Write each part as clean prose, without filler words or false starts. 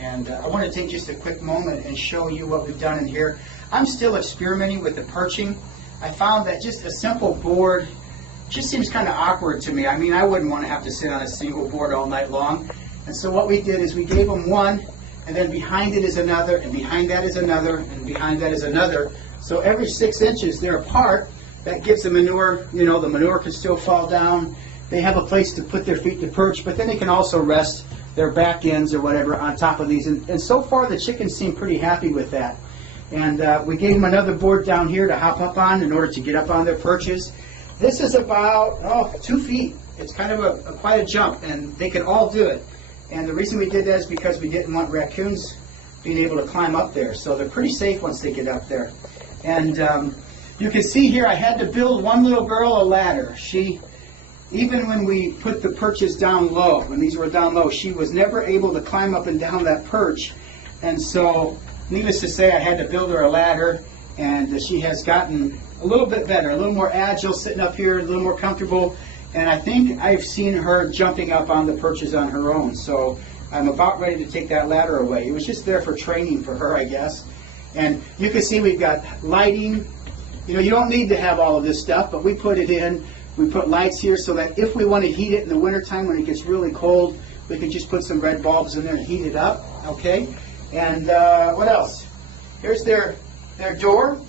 And I want to take just a quick moment and show you what we've done in here. I'm still experimenting with the perching. I found that just a simple board just seems kind of awkward to me. I mean, I wouldn't want to have to sit on a single board all night long. And so what we did is we gave them one, and then behind it is another, and behind that is another, and behind that is another. So every 6 inches they're apart. That gives the manure, you know, the manure can still fall down. They have a place to put their feet to perch, but then they can also rest their back ends or whatever on top of these. And so far the chickens seem pretty happy with that. And we gave them another board down here to hop up on in order to get up on their perches. This is about 2 feet. It's kind of quite a jump, and they can all do it. And the reason we did that is because we didn't want raccoons being able to climb up there. So they're pretty safe once they get up there. And you can see here I had to build one little girl a ladder. Even when we put the perches down low, when these were down low, she was never able to climb up and down that perch. And so, needless to say, I had to build her a ladder, and she has gotten a little bit better, a little more agile sitting up here, a little more comfortable. And I think I've seen her jumping up on the perches on her own. So I'm about ready to take that ladder away. It was just there for training for her, I guess. And you can see we've got lighting. You know, you don't need to have all of this stuff, but we put it in. We put lights here so that if we want to heat it in the wintertime when it gets really cold, we can just put some red bulbs in there and heat it up, okay? And what else? Here's their door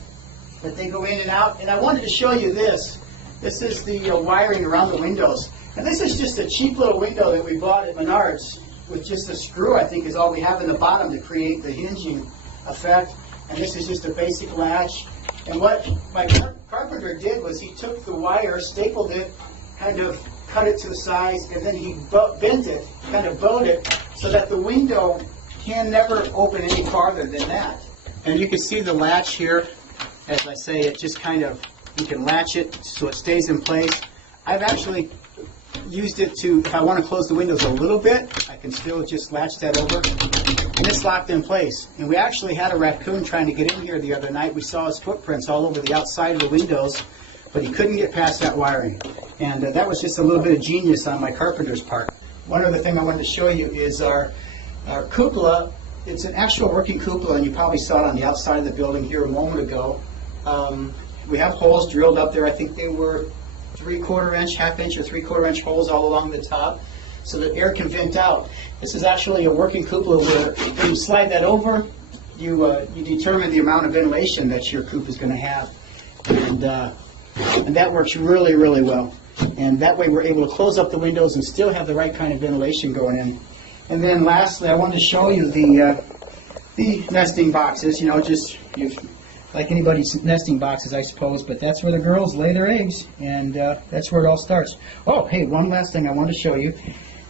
that they go in and out. And I wanted to show you this. This is the wiring around the windows. And this is just a cheap little window that we bought at Menards with just a screw, I think, is all we have in the bottom to create the hinging effect. And this is just a basic latch. And what my carpenter did was he took the wire, stapled it, kind of cut it to the size, and then he bent it, kind of bowed it, so that the window can never open any farther than that. And you can see the latch here. As I say, it just kind of, you can latch it so it stays in place. I've actually used it to, if I want to close the windows a little bit, I can still just latch that over, and it's locked in place. And we actually had a raccoon trying to get in here the other night. We saw his footprints all over the outside of the windows, but he couldn't get past that wiring. And that was just a little bit of genius on my carpenter's part. One other thing I wanted to show you is our cupola. It's an actual working cupola, and you probably saw it on the outside of the building here a moment ago. We have holes drilled up there. I think they were 3/4 inch, half inch, or 3/4 inch holes all along the top, so that air can vent out. This is actually a working cupola where when you slide that over, you determine the amount of ventilation that your coop is going to have, and that works really, really well. And that way we're able to close up the windows and still have the right kind of ventilation going in. And then lastly, I wanted to show you the nesting boxes. You know, just like anybody's nesting boxes, I suppose, but that's where the girls lay their eggs, and that's where it all starts. Oh, hey, one last thing I want to show you,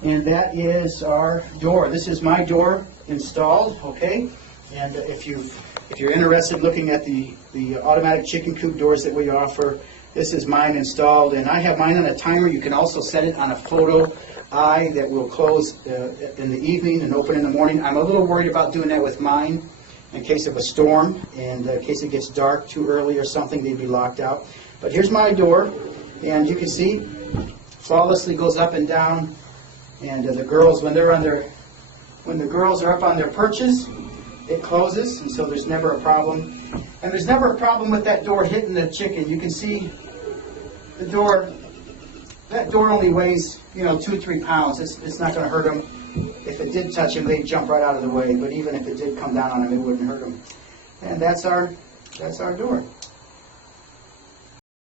and that is our door. This is my door installed, okay? And if you're interested in looking at the automatic chicken coop doors that we offer, this is mine installed, and I have mine on a timer. You can also set it on a photo eye that will close in the evening and open in the morning. I'm a little worried about doing that with mine, in case of a storm, and in case it gets dark too early or something, they'd be locked out. But here's my door, and you can see flawlessly goes up and down. And the girls, when the girls are up on their perches, it closes, and so there's never a problem. And there's never a problem with that door hitting the chicken. You can see the door. That door only weighs, 2 or 3 pounds. It's not going to hurt them. If it did touch him, they'd jump right out of the way. But even if it did come down on him, it wouldn't hurt him. And that's our door.